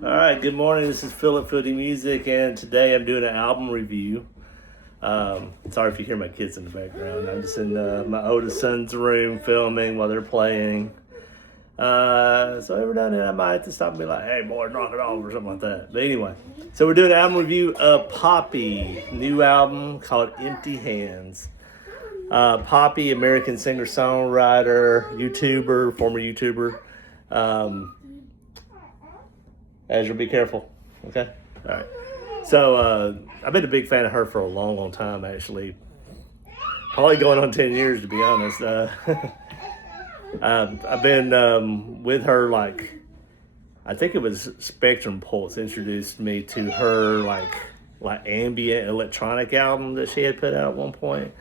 All right, good morning. This is Philip Footy Music, and today I'm doing an album review. Sorry if you hear my kids in the background. I'm just in my oldest son's room filming while they're playing. So every now and then I might have to stop and be like, hey, boy, knock it off or something like that. But anyway, so we're doing an album review of Poppy, new album called Empty Hands. Poppy, American singer-songwriter, YouTuber, former YouTuber. Azure, be careful. Okay? All right. So, I've been a big fan of her for a long, long time, actually. Probably going on 10 years, to be honest. I've been with her, like, I think it was Spectrum Pulse introduced me to her, like ambient electronic album that she had put out at one point.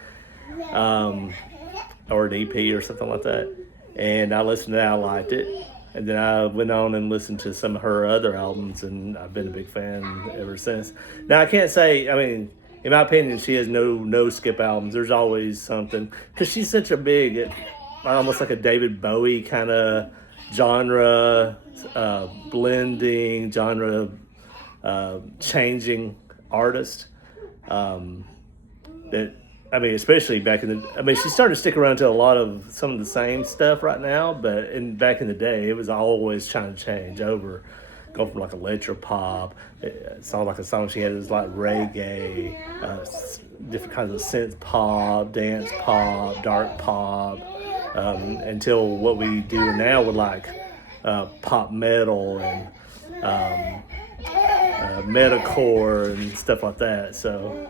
Or an EP or something like that. And I listened to it, I liked it. And then I went on and listened to some of her other albums, and I've been a big fan ever since. Now, I can't say, I mean, in my opinion, she has no skip albums. There's always something. Because she's such a big, almost like a David Bowie kind of genre, blending, genre changing artist. That, I mean, especially back in she's starting to stick around to a lot of some of the same stuff right now, but back in the day, it was always trying to change over, go from like electro pop. It sounded like a song she had, it was like reggae, different kinds of synth pop, dance pop, dark pop, until what we do now with like pop metal and metalcore and stuff like that. So.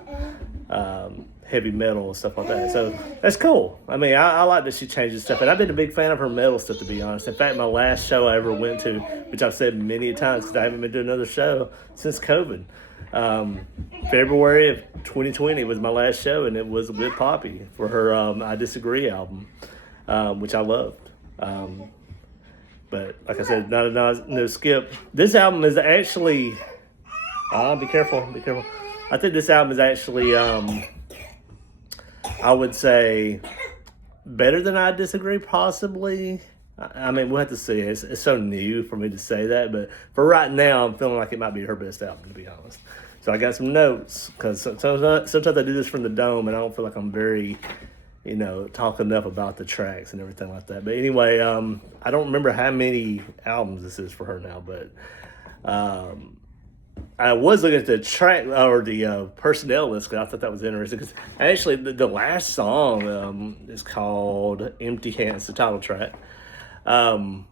Heavy metal and stuff like that. So that's cool. I mean, I like that she changes stuff. And I've been a big fan of her metal stuff, to be honest. In fact, my last show I ever went to, which I've said many times because I haven't been doing another show since COVID. February of 2020 was my last show, and it was with Poppy for her I Disagree album, which I loved. But like I said, no skip. This album is actually, be careful. I think this album is actually, I would say, better than I Disagree, possibly. I mean, we'll have to see. It's so new for me to say that, but for right now, I'm feeling like it might be her best album, to be honest. So I got some notes, because sometimes I do this from the dome, and I don't feel like I'm very, talk enough about the tracks and everything like that. But anyway, I don't remember how many albums this is for her now, but I was looking at the track or the personnel list because I thought that was interesting. Because actually, the last song is called "Empty Hands," the title track. It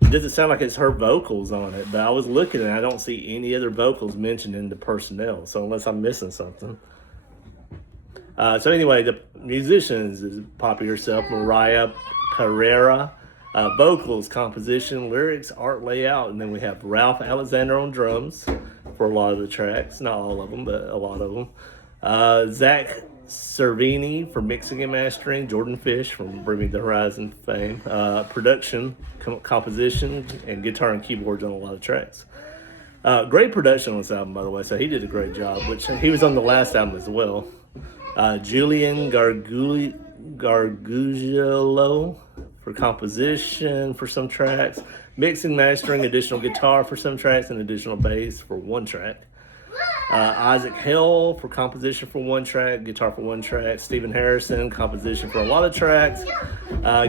doesn't sound like it's her vocals on it, but I was looking and I don't see any other vocals mentioned in the personnel. So unless I'm missing something. So anyway, the musicians is Poppy herself, Mariah Pereira. Vocals, composition, lyrics, art, layout, and then we have Ralph Alexander on drums for a lot of the tracks, not all of them, but a lot of them. Zach Cervini for mixing and mastering, Jordan Fish from Bring Me the Horizon fame, production, composition, and guitar and keyboards on a lot of tracks. Great production on this album, by the way, so he did a great job, which he was on the last album as well. Julian Gargugiolo for composition for some tracks, mixing, mastering, additional guitar for some tracks, and additional bass for one track. Isaac Hill for composition for one track, guitar for one track. Stephen Harrison, composition for a lot of tracks,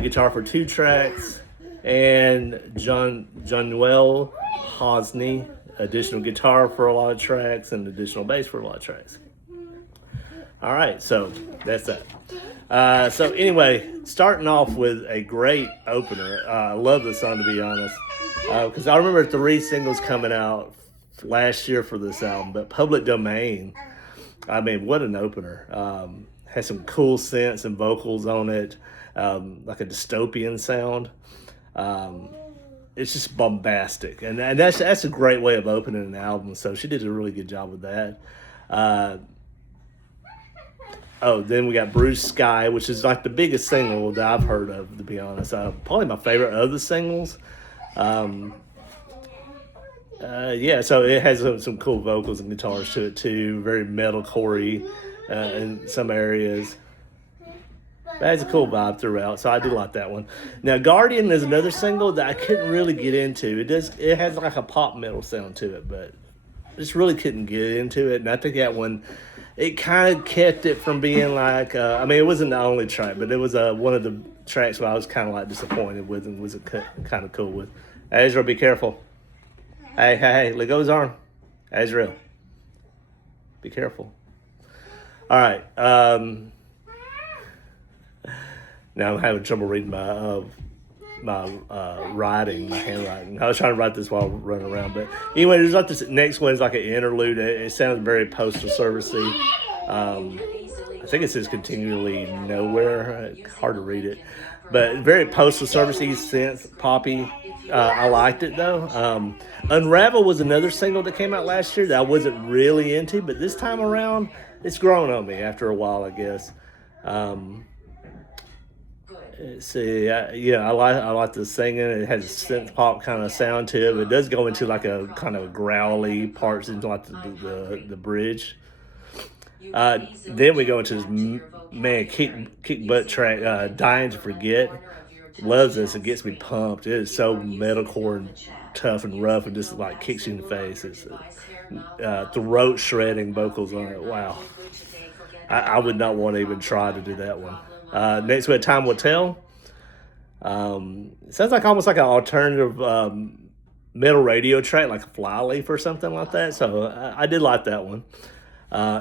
guitar for two tracks. And Jonuel Hosny, additional guitar for a lot of tracks and additional bass for a lot of tracks. All right, so that's that. So anyway, starting off with a great opener. I love this song, to be honest, because I remember 3 singles coming out last year for this album, but Public Domain, I mean, what an opener. Has some cool synths and vocals on it, like a dystopian sound. It's just bombastic, and that's a great way of opening an album, so she did a really good job with that. Then we got Bruce Sky, which is like the biggest single that I've heard of, to be honest. Probably my favorite of the singles. So it has some cool vocals and guitars to it too. Very metalcore-y in some areas. That has a cool vibe throughout, so I do like that one. Now, Guardian is another single that I couldn't really get into. It has like a pop metal sound to it, but just really couldn't get into it. And I think that one, it kind of kept it from being like, I mean, it wasn't the only track, but it was one of the tracks where I was kind of like disappointed with and was kind of cool with. Ezra, be careful. Hey, let go of his arm. Ezra, be careful. All right. Now I'm having trouble reading my handwriting. I was trying to write this while running around, but anyway, there's like this next one is like an interlude. It sounds very Postal Servicey. I think it says continually nowhere. Hard to read it, but very Postal Servicey synth poppy. I liked it though. Unravel was another single that came out last year that I wasn't really into, but this time around it's grown on me after a while, I guess. See, I like the singing. It has a synth pop kind of sound to it. But it does go into like a kind of growly parts into like the bridge. Then we go into this kick butt track, "Dying to Forget." Loves this. It gets me pumped. It is so metalcore and tough and rough, and just like kicks you in the face. It's throat shredding vocals on it. Wow, I would not want to even try to do that one. Next we have "Time Will Tell." It sounds like almost like an alternative metal radio track, like a Flyleaf or something like that. So I did like that one.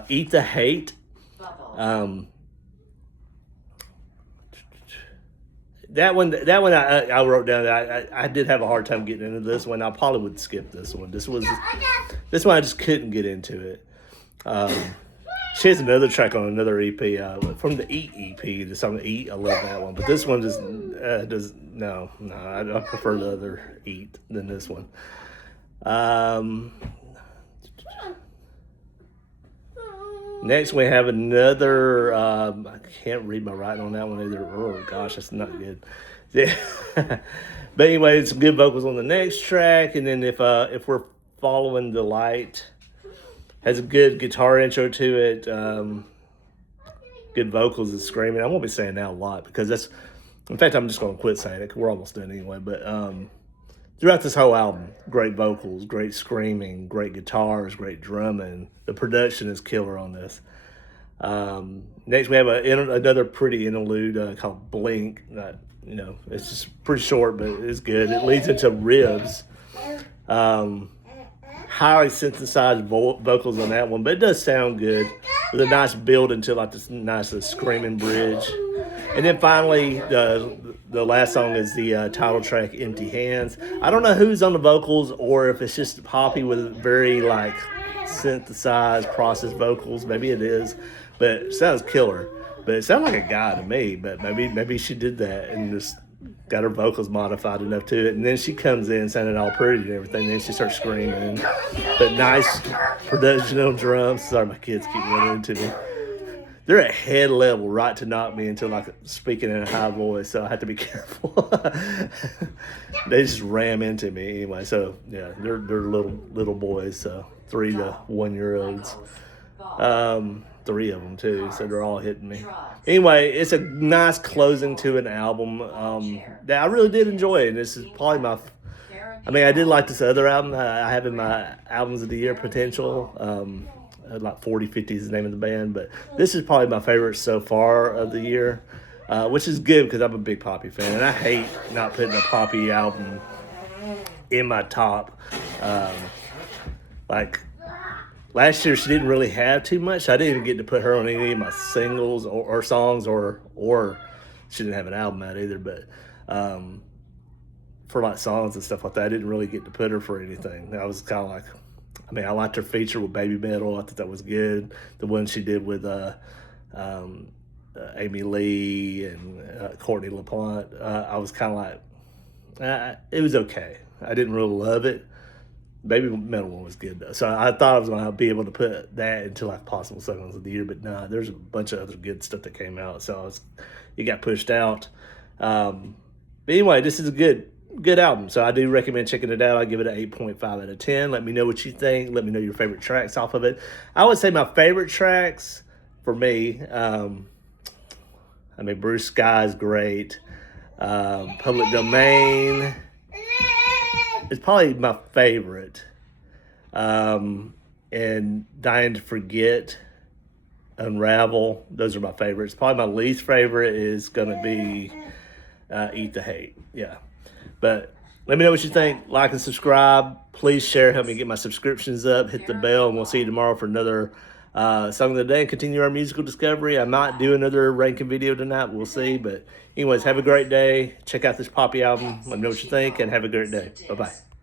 "Eat the Hate." That one I wrote down. I did have a hard time getting into this one. I probably would skip this one. This one I just couldn't get into it. She has another track on another EP from the Eat EP. The song "Eat." I love that one, but this one just does no. I prefer the other "Eat" than this one. Next we have another. I can't read my writing on that one either. Oh gosh, that's not good. Yeah. But anyway, it's good vocals on the next track, and then if we're following the light. Has a good guitar intro to it, good vocals and screaming. I won't be saying that a lot because in fact, I'm just going to quit saying it because we're almost done anyway. But throughout this whole album, great vocals, great screaming, great guitars, great drumming. The production is killer on this. Next, we have another pretty interlude called "Blink." It's just pretty short, but it's good. It leads into "Ribs." Highly synthesized vocals on that one, but it does sound good with a nice build into like this nice screaming bridge. And then finally, the last song is the title track, "Empty Hands." I don't know who's on the vocals or if it's just Poppy with very like synthesized processed vocals. Maybe it is, but it sounds killer. But it sounds like a guy to me. But maybe she did that and just got her vocals modified enough to it, and then she comes in sounding all pretty and everything, and then she starts screaming. But nice production on drums. Sorry, my kids keep running into me. They're at head level right to knock me into like speaking in a high voice, so I have to be careful. They just ram into me anyway. So yeah, they're little boys, so 3 to 1 year olds. 3 of them too, so they're all hitting me. Anyway, it's a nice closing to an album that I really did enjoy, and this is probably I did like this other album I have in my albums of the year potential. Like 4050 is the name of the band, but this is probably my favorite so far of the year, which is good because I'm a big Poppy fan, and I hate not putting a Poppy album in my top. Last year, she didn't really have too much. I didn't even get to put her on any of my singles or songs, or she didn't have an album out either. But for like songs and stuff like that, I didn't really get to put her for anything. I was kind of like, I liked her feature with Baby Metal. I thought that was good. The one she did with Amy Lee and Courtney LaPlante. I was kind of like, it was okay. I didn't really love it. Baby Metal one was good though, so I thought I was going to be able to put that into like possible songs of the year, but nah, there's a bunch of other good stuff that came out, so it got pushed out. But anyway, this is a good album, so I do recommend checking it out. I give it an 8.5 out of 10. Let me know what you think. Let me know your favorite tracks off of it. I would say my favorite tracks for me, I mean, Bruce Sky's great. Public Domain is probably my favorite. And Dying to Forget, Unravel, those are my favorites. Probably my least favorite is going to be Eat the Hate. Yeah. But let me know what you think. Like and subscribe. Please share. Help me get my subscriptions up. Hit the bell, and we'll see you tomorrow for another song of the day and continue our musical discovery. I might do another ranking video tonight. We'll see. But anyways, have a great day. Check out this Poppy album. Let me know what you think, and have a great day. Bye-bye.